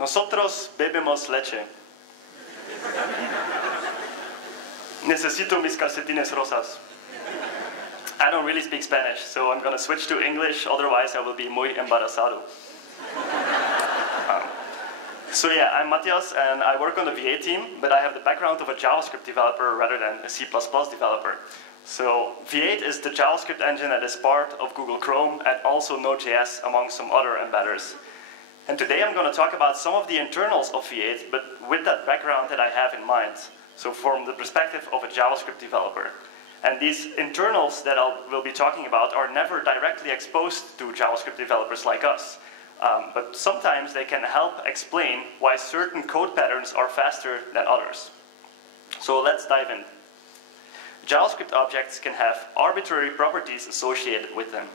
Nosotros bebemos leche. Necesito mis calcetines rosas. I don't really speak Spanish, so I'm going to switch to English, otherwise I will be muy embarazado. So yeah, I'm Mathias, and I work on the V8 team, but I have the background of a JavaScript developer rather than a C++ developer. So V8 is the JavaScript engine that is part of Google Chrome and also Node.js among some other embedders. And today I'm going to talk about some of the internals of V8, but with that background that I have in mind. So from the perspective of a JavaScript developer. And these internals that I will be talking about are never directly exposed to JavaScript developers like us. But sometimes they can help explain why certain code patterns are faster than others. So let's dive in. JavaScript objects can have arbitrary properties associated with them.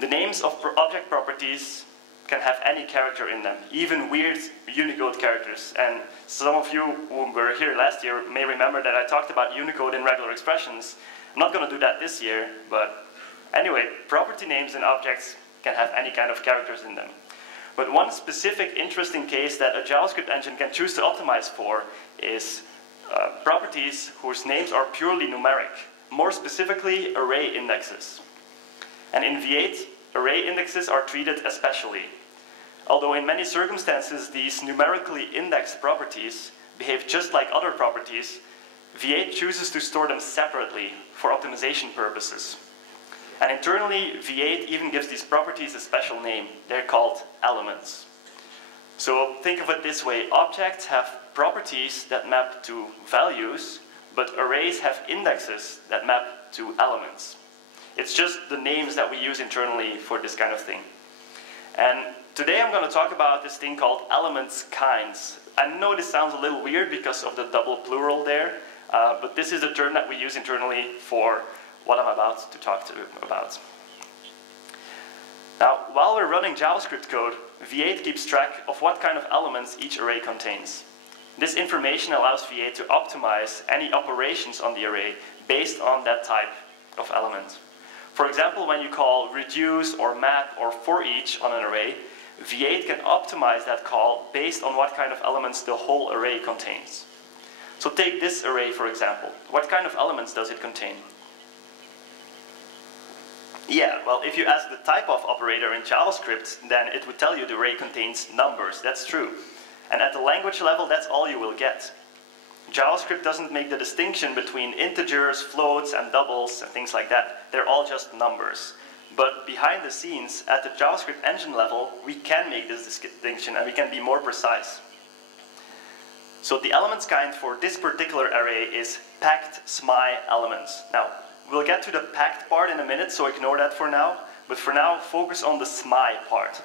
The names of object properties can have any character in them, even weird Unicode characters. And some of you who were here last year may remember that I talked about Unicode in regular expressions. I'm not going to do that this year, but anyway, property names in objects can have any kind of characters in them. But one specific interesting case that a JavaScript engine can choose to optimize for is properties whose names are purely numeric, more specifically array indexes. And in V8, array indexes are treated especially. Although in many circumstances these numerically indexed properties behave just like other properties, V8 chooses to store them separately for optimization purposes. And internally, V8 even gives these properties a special name. They're called elements. So think of it this way. Objects have properties that map to values, but arrays have indexes that map to elements. It's just the names that we use internally for this kind of thing. And today I'm going to talk about this thing called elements kinds. I know this sounds a little weird because of the double plural there, but this is the term that we use internally for what I'm about to talk about. Now, while we're running JavaScript code, V8 keeps track of what kind of elements each array contains. This information allows V8 to optimize any operations on the array based on that type of element. For example, when you call reduce or map or for each on an array, V8 can optimize that call based on what kind of elements the whole array contains. So take this array, for example. What kind of elements does it contain? Yeah, well, if you ask the type of operator in JavaScript, then it would tell you the array contains numbers. That's true. And at the language level, that's all you will get. JavaScript doesn't make the distinction between integers, floats, and doubles, and things like that. They're all just numbers. But behind the scenes, at the JavaScript engine level, we can make this distinction, and we can be more precise. So the elements kind for this particular array is packed SMI elements. Now, we'll get to the packed part in a minute, so ignore that for now. But for now, focus on the SMI part.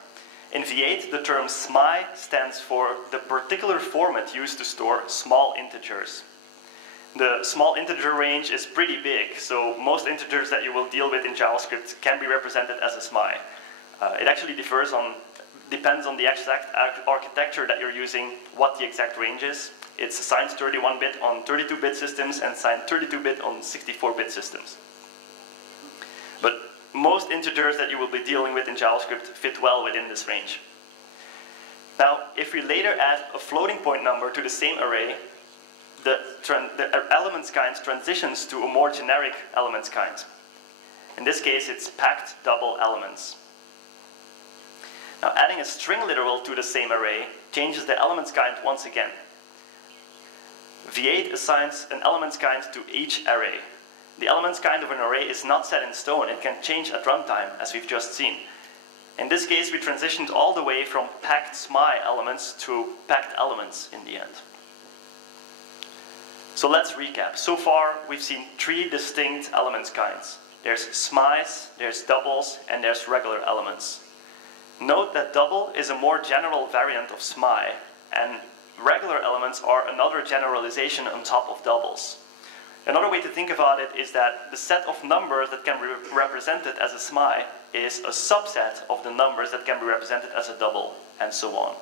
In V8, the term SMI stands for the particular format used to store small integers. The small integer range is pretty big, so most integers that you will deal with in JavaScript can be represented as a SMI. It actually depends on the exact architecture that you're using, what the exact range is. It's signed 31-bit on 32-bit systems and signed 32-bit on 64-bit systems. But most integers that you will be dealing with in JavaScript fit well within this range. Now, if we later add a floating point number to the same array, the elements kind transitions to a more generic elements kind. In this case, it's packed double elements. Now, adding a string literal to the same array changes the elements kind once again. V8 assigns an elements kind to each array. The elements kind of an array is not set in stone. It can change at runtime, as we've just seen. In this case, we transitioned all the way from packed SMI elements to packed elements in the end. So let's recap. So far, we've seen three distinct elements kinds. There's SMIs, there's doubles, and there's regular elements. Note that double is a more general variant of SMI, and regular elements are another generalization on top of doubles. Another way to think about it is that the set of numbers that can be represented as a SMI is a subset of the numbers that can be represented as a double, and so on.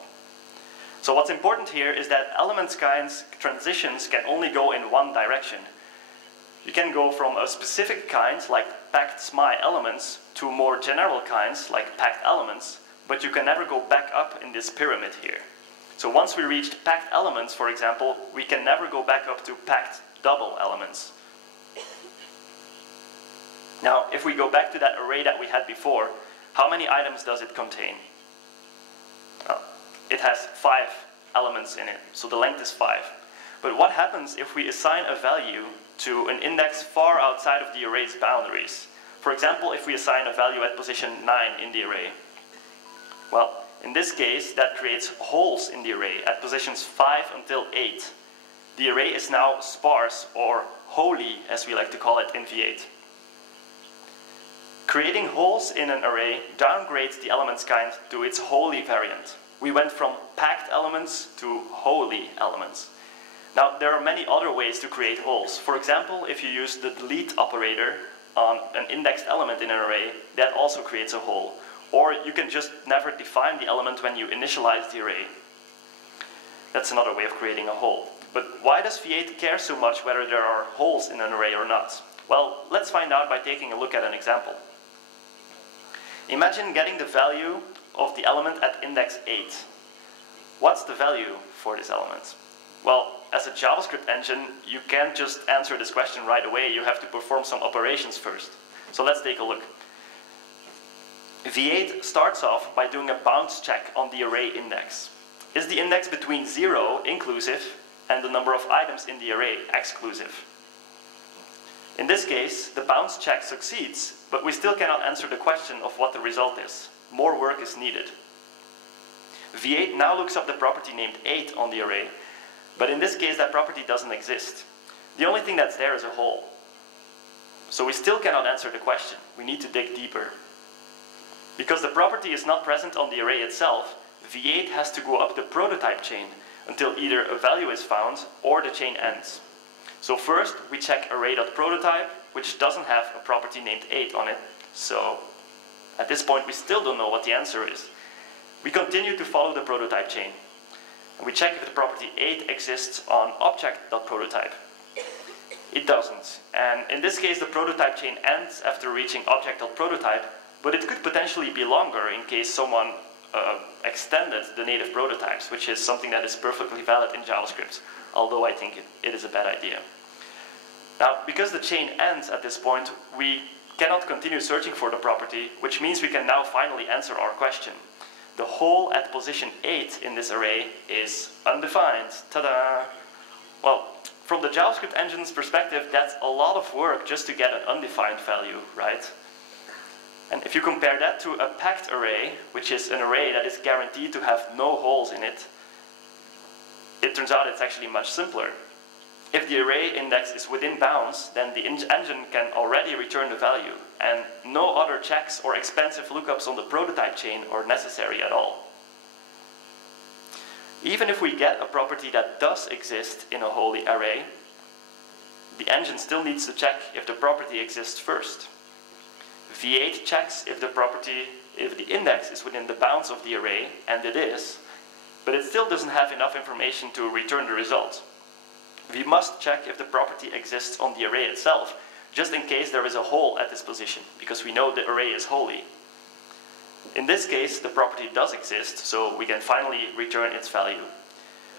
So what's important here is that elements kinds transitions can only go in one direction. You can go from a specific kind, like packed SMI elements, to more general kinds, like packed elements, but you can never go back up in this pyramid here. So once we reached packed elements, for example, we can never go back up to packed double elements. Now, if we go back to that array that we had before, how many items does it contain? It has 5 elements in it, so the length is 5. But what happens if we assign a value to an index far outside of the array's boundaries? For example, if we assign a value at position 9 in the array. Well, in this case, that creates holes in the array at positions 5 until 8. The array is now sparse, or holy, as we like to call it in V8. Creating holes in an array downgrades the elements kind to its holy variant. We went from packed elements to holy elements. Now, there are many other ways to create holes. For example, if you use the delete operator on an indexed element in an array, that also creates a hole. Or you can just never define the element when you initialize the array. That's another way of creating a hole. But why does V8 care so much whether there are holes in an array or not? Well, let's find out by taking a look at an example. Imagine getting the value of the element at index 8. What's the value for this element? Well, as a JavaScript engine, you can't just answer this question right away. You have to perform some operations first. So let's take a look. V8 starts off by doing a bounds check on the array index. Is the index between 0 inclusive and the number of items in the array exclusive? In this case, the bounds check succeeds, but we still cannot answer the question of what the result is. More work is needed. V8 now looks up the property named 8 on the array, but in this case that property doesn't exist. The only thing that's there is a hole. So we still cannot answer the question. We need to dig deeper. Because the property is not present on the array itself, V8 has to go up the prototype chain until either a value is found or the chain ends. So first we check array.prototype, which doesn't have a property named 8 on it. So at this point we still don't know what the answer is. We continue to follow the prototype chain. And we check if the property 8 exists on object.prototype. It doesn't. And in this case the prototype chain ends after reaching object.prototype, but it could potentially be longer in case someone extended the native prototypes, which is something that is perfectly valid in JavaScript, although I think it is a bad idea. Now, because the chain ends at this point, we cannot continue searching for the property, which means we can now finally answer our question. The hole at position 8 in this array is undefined. Ta-da! Well, from the JavaScript engine's perspective, that's a lot of work just to get an undefined value, right? And if you compare that to a packed array, which is an array that is guaranteed to have no holes in it, it turns out it's actually much simpler. If the array index is within bounds, then the engine can already return the value, and no other checks or expensive lookups on the prototype chain are necessary at all. Even if we get a property that does exist in a holy array, the engine still needs to check if the property exists first. V8 checks if the index is within the bounds of the array, and it is, but it still doesn't have enough information to return the result. We must check if the property exists on the array itself, just in case there is a hole at this position, because we know the array is holy. In this case, the property does exist, so we can finally return its value.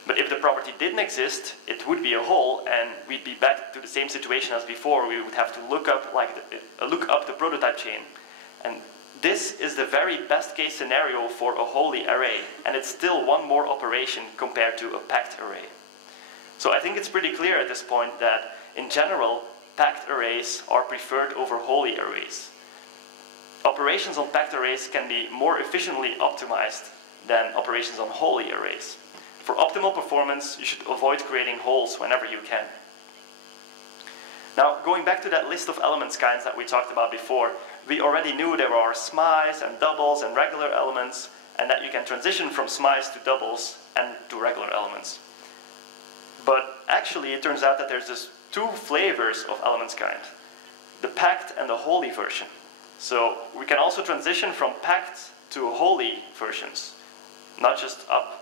But if the property didn't exist, it would be a hole, and we'd be back to the same situation as before. We would have to look up the prototype chain. And this is the very best case scenario for a holy array, and it's still one more operation compared to a packed array. So I think it's pretty clear at this point that, in general, packed arrays are preferred over holy arrays. Operations on packed arrays can be more efficiently optimized than operations on holy arrays. For optimal performance, you should avoid creating holes whenever you can. Now, going back to that list of elements kinds that we talked about before, we already knew there are smice and doubles and regular elements, and that you can transition from smice to doubles and to regular elements. But actually, it turns out that there's just 2 flavors of elements kind, the packed and the holy version. So we can also transition from packed to holy versions, not just up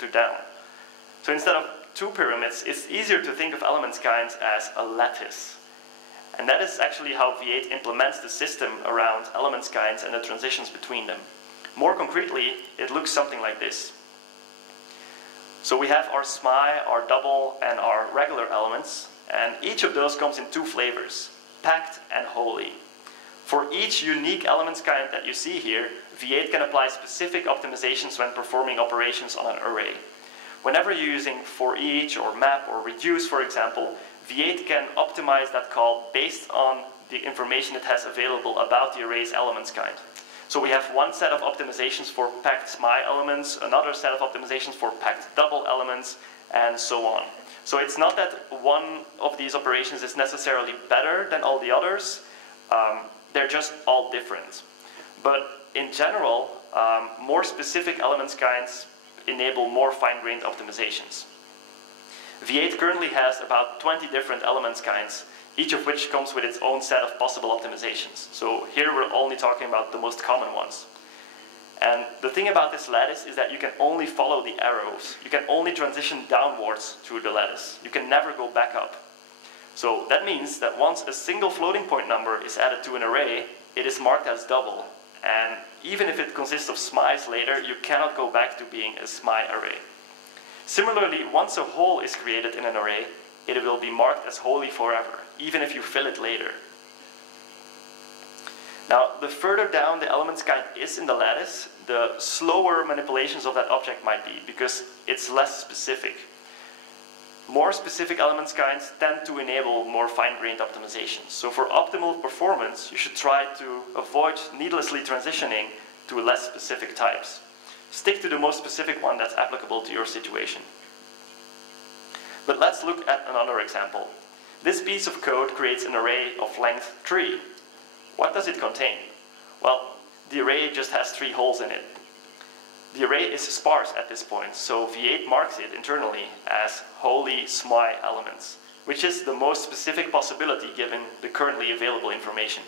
to down. So instead of 2 pyramids, it's easier to think of elements kinds as a lattice. And that is actually how V8 implements the system around elements kinds and the transitions between them. More concretely, it looks something like this. So we have our SMI, our double, and our regular elements, and each of those comes in two flavors, packed and wholly. For each unique elements kind that you see here, V8 can apply specific optimizations when performing operations on an array. Whenever you're using for each or map or reduce, for example, V8 can optimize that call based on the information it has available about the array's elements kind. So we have one set of optimizations for packed SMI elements, another set of optimizations for packed double elements, and so on. So it's not that one of these operations is necessarily better than all the others. They're just all different. But in general, more specific elements kinds enable more fine-grained optimizations. V8 currently has about 20 different elements kinds, each of which comes with its own set of possible optimizations. So here we're only talking about the most common ones. And the thing about this lattice is that you can only follow the arrows. You can only transition downwards through the lattice. You can never go back up. So that means that once a single floating point number is added to an array, it is marked as double. And even if it consists of SMIs later, you cannot go back to being a SMI array. Similarly, once a whole is created in an array, it will be marked as wholly forever, even if you fill it later. Now, the further down the elements kind is in the lattice, the slower manipulations of that object might be, because it's less specific. More specific elements kinds tend to enable more fine-grained optimizations. So for optimal performance, you should try to avoid needlessly transitioning to less specific types. Stick to the most specific one that's applicable to your situation. But let's look at another example. This piece of code creates an array of length 3. What does it contain? Well, the array just has 3 holes in it. The array is sparse at this point, so V8 marks it internally as wholly SMI elements, which is the most specific possibility given the currently available information.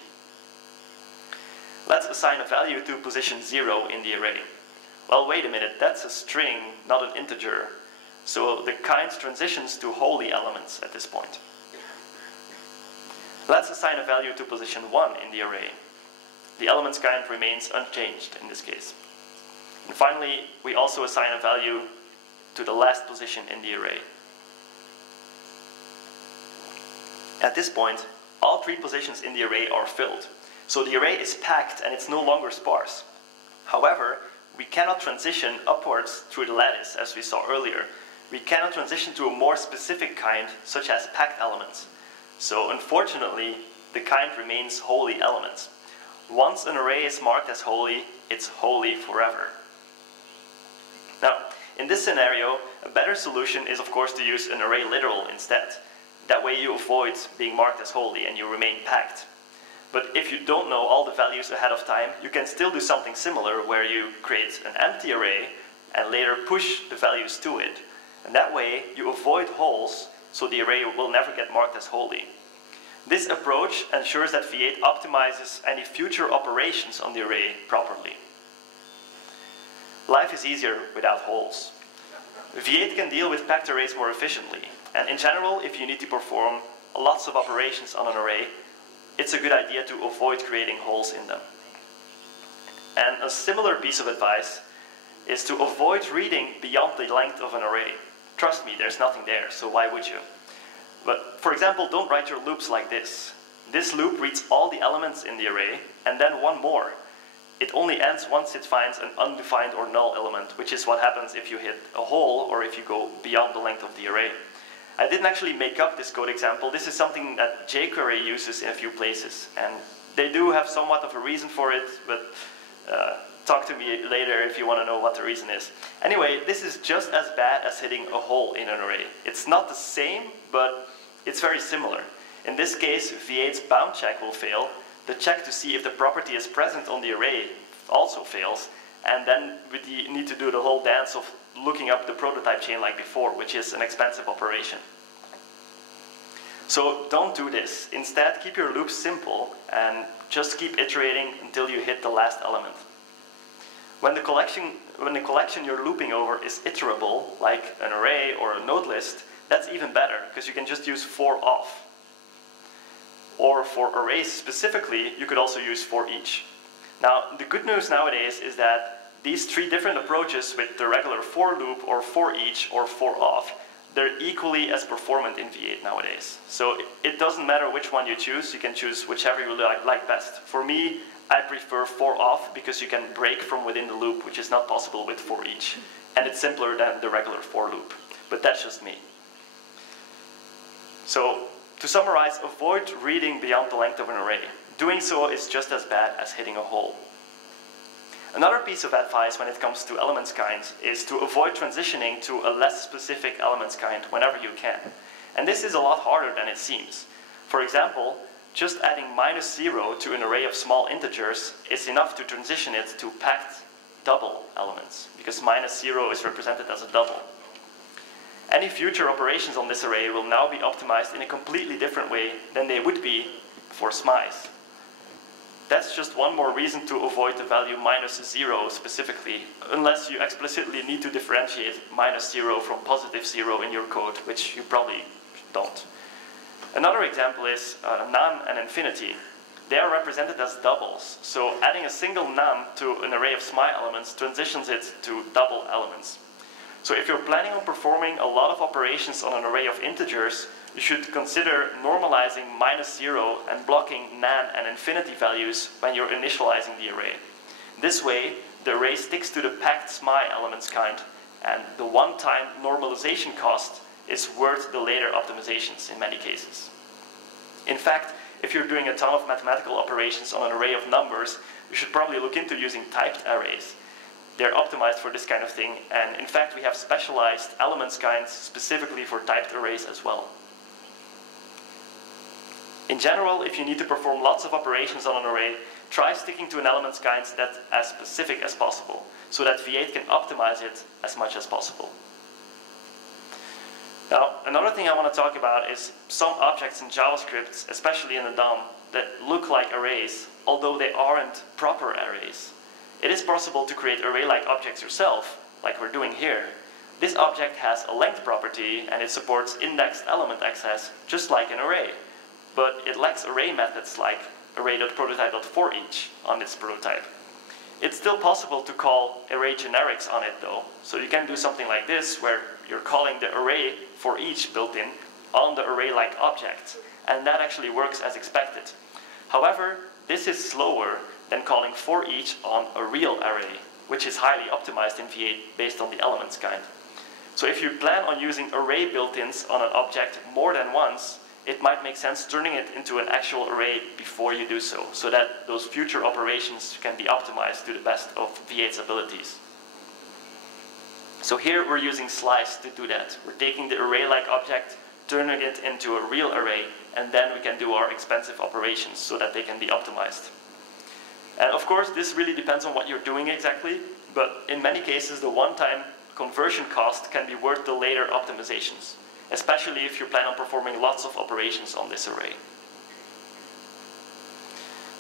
Let's assign a value to position 0 in the array. Well, wait a minute, that's a string, not an integer. So the kind transitions to wholly elements at this point. Let's assign a value to position 1 in the array. The elements kind remains unchanged in this case. And finally, we also assign a value to the last position in the array. At this point, all 3 positions in the array are filled. So the array is packed and it's no longer sparse. However, we cannot transition upwards through the lattice as we saw earlier. We cannot transition to a more specific kind, such as packed elements. So unfortunately, the kind remains wholly elements. Once an array is marked as wholly, it's wholly forever. Now, in this scenario, a better solution is of course to use an array literal instead. That way you avoid being marked as wholly and you remain packed. But if you don't know all the values ahead of time, you can still do something similar where you create an empty array and later push the values to it. And that way you avoid holes, so the array will never get marked as wholly. This approach ensures that V8 optimizes any future operations on the array properly. Life is easier without holes. V8 can deal with packed arrays more efficiently, and in general, if you need to perform lots of operations on an array, it's a good idea to avoid creating holes in them. And a similar piece of advice is to avoid reading beyond the length of an array. Trust me, there's nothing there, so why would you? But for example, don't write your loops like this. This loop reads all the elements in the array, and then one more. It only ends once it finds an undefined or null element, which is what happens if you hit a hole or if you go beyond the length of the array. I didn't actually make up this code example. This is something that jQuery uses in a few places, and they do have somewhat of a reason for it, but talk to me later if you want to know what the reason is. Anyway, this is just as bad as hitting a hole in an array. It's not the same, but it's very similar. In this case, V8's bound check will fail. The check to see if the property is present on the array also fails, and then we need to do the whole dance of looking up the prototype chain like before, which is an expensive operation. So don't do this. Instead, keep your loops simple and just keep iterating until you hit the last element. When the collection you're looping over is iterable, like an array or a node list, that's even better, because you can just use for off. Or for arrays specifically, you could also use for each. Now, the good news nowadays is that these three different approaches with the regular for loop or for each or for off, they're equally as performant in V8 nowadays. So it doesn't matter which one you choose. You can choose whichever you like best. For me, I prefer for off because you can break from within the loop, which is not possible with for each. And it's simpler than the regular for loop. But that's just me. So to summarize, avoid reading beyond the length of an array. Doing so is just as bad as hitting a hole. Another piece of advice when it comes to elements kind is to avoid transitioning to a less specific elements kind whenever you can. And this is a lot harder than it seems. For example, just adding -0 to an array of small integers is enough to transition it to packed double elements, because -0 is represented as a double. Any future operations on this array will now be optimized in a completely different way than they would be for SMIs. That's just one more reason to avoid the value -0 specifically, unless you explicitly need to differentiate -0 from +0 in your code, which you probably don't. Another example is num and infinity. They are represented as doubles, so adding a single num to an array of SMI elements transitions it to double elements. So if you're planning on performing a lot of operations on an array of integers, you should consider normalizing -0 and blocking nan and infinity values when you're initializing the array. This way, the array sticks to the packed SMI elements kind, and the one-time normalization cost is worth the later optimizations in many cases. In fact, if you're doing a ton of mathematical operations on an array of numbers, you should probably look into using typed arrays. They're optimized for this kind of thing, and in fact we have specialized elements kinds specifically for typed arrays as well. In general, if you need to perform lots of operations on an array, try sticking to an elements kind that's as specific as possible, so that V8 can optimize it as much as possible. Now, another thing I want to talk about is some objects in JavaScript, especially in the DOM, that look like arrays, although they aren't proper arrays. It is possible to create array-like objects yourself, like we're doing here. This object has a length property, and it supports indexed element access, just like an array. But it lacks array methods like array.prototype.forEach on its prototype. It's still possible to call array generics on it though, so you can do something like this where you're calling the array for each built-in on the array-like object, and that actually works as expected. However, this is slower than calling for each on a real array, which is highly optimized in V8 based on the elements kind. So if you plan on using array built-ins on an object more than once, it might make sense turning it into an actual array before you do so, so that those future operations can be optimized to the best of V8's abilities. So here we're using slice to do that. We're taking the array-like object, turning it into a real array, and then we can do our expensive operations so that they can be optimized. And of course, this really depends on what you're doing exactly, but in many cases, the one-time conversion cost can be worth the later optimizations, especially if you plan on performing lots of operations on this array.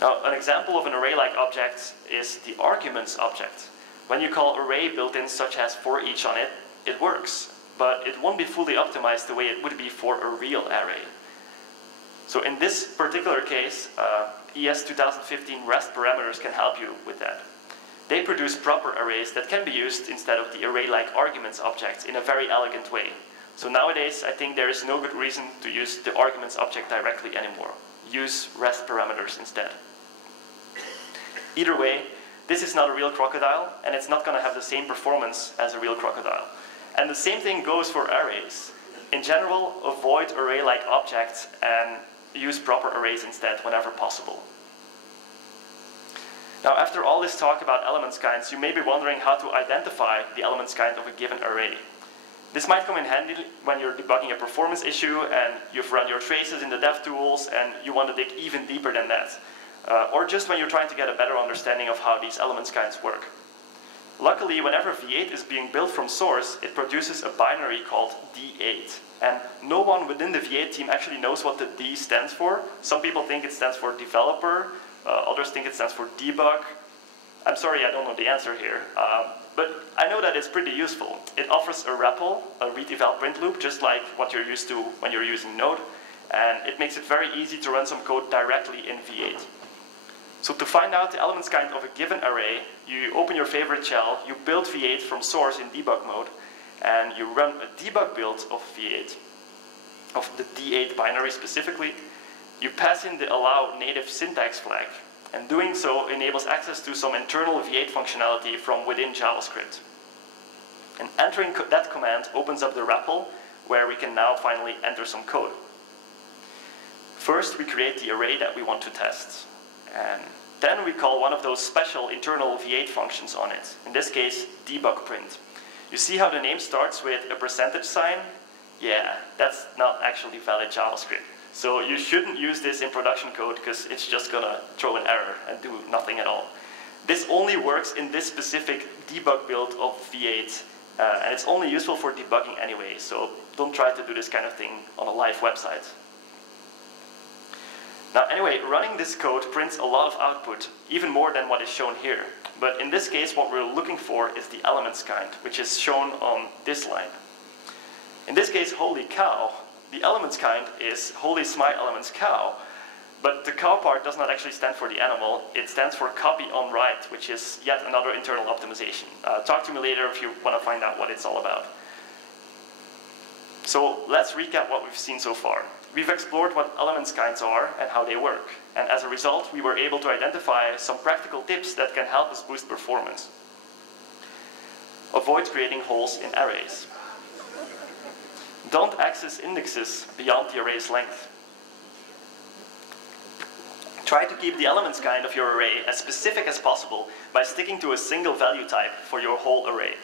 Now, an example of an array-like object is the arguments object. When you call array built-ins such as for each on it, it works, but it won't be fully optimized the way it would be for a real array. So in this particular case, ES 2015 REST parameters can help you with that. They produce proper arrays that can be used instead of the array-like arguments objects in a very elegant way. So nowadays, I think there is no good reason to use the arguments object directly anymore. Use REST parameters instead. Either way, this is not a real crocodile, and it's not going to have the same performance as a real crocodile. And the same thing goes for arrays. In general, avoid array-like objects and use proper arrays instead whenever possible. Now, after all this talk about elements kinds, you may be wondering how to identify the elements kind of a given array. This might come in handy when you're debugging a performance issue and you've run your traces in the DevTools and you want to dig even deeper than that. Or just when you're trying to get a better understanding of how these elements kinds work. Luckily, whenever V8 is being built from source, it produces a binary called D8. And no one within the V8 team actually knows what the D stands for. Some people think it stands for developer, others think it stands for debug. I'm sorry, I don't know the answer here. But I know that it's pretty useful. It offers a REPL, a read eval print loop, just like what you're used to when you're using Node. And it makes it very easy to run some code directly in V8. So to find out the elements kind of a given array, you open your favorite shell, you build V8 from source in debug mode, and you run a debug build of V8, of the D8 binary specifically. You pass in the allow native syntax flag, and doing so enables access to some internal V8 functionality from within JavaScript. And entering that command opens up the REPL, where we can now finally enter some code. First, we create the array that we want to test. And then we call one of those special internal V8 functions on it. In this case, debug print. You see how the name starts with a percentage sign? Yeah, that's not actually valid JavaScript. So you shouldn't use this in production code because it's just gonna throw an error and do nothing at all. This only works in this specific debug build of V8, and it's only useful for debugging anyway, so don't try to do this kind of thing on a live website. Now anyway, running this code prints a lot of output, even more than what is shown here. But in this case, what we're looking for is the elements kind, which is shown on this line. In this case, holy cow, the elements kind is holy smy elements cow, but the cow part does not actually stand for the animal, it stands for copy on write, which is yet another internal optimization. Talk to me later if you want to find out what it's all about. So let's recap what we've seen so far. We've explored what elements kinds are and how they work, and as a result, we were able to identify some practical tips that can help us boost performance. Avoid creating holes in arrays. Don't access indexes beyond the array's length. Try to keep the elements kind of your array as specific as possible by sticking to a single value type for your whole array.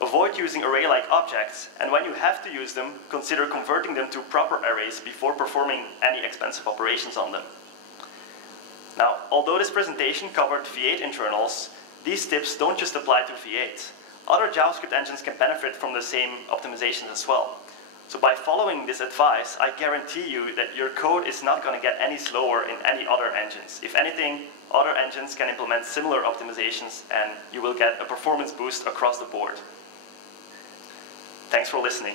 Avoid using array-like objects, and when you have to use them, consider converting them to proper arrays before performing any expensive operations on them. Now, although this presentation covered V8 internals, these tips don't just apply to V8. Other JavaScript engines can benefit from the same optimizations as well. So by following this advice, I guarantee you that your code is not going to get any slower in any other engines. If anything, other engines can implement similar optimizations and you will get a performance boost across the board. Thanks for listening.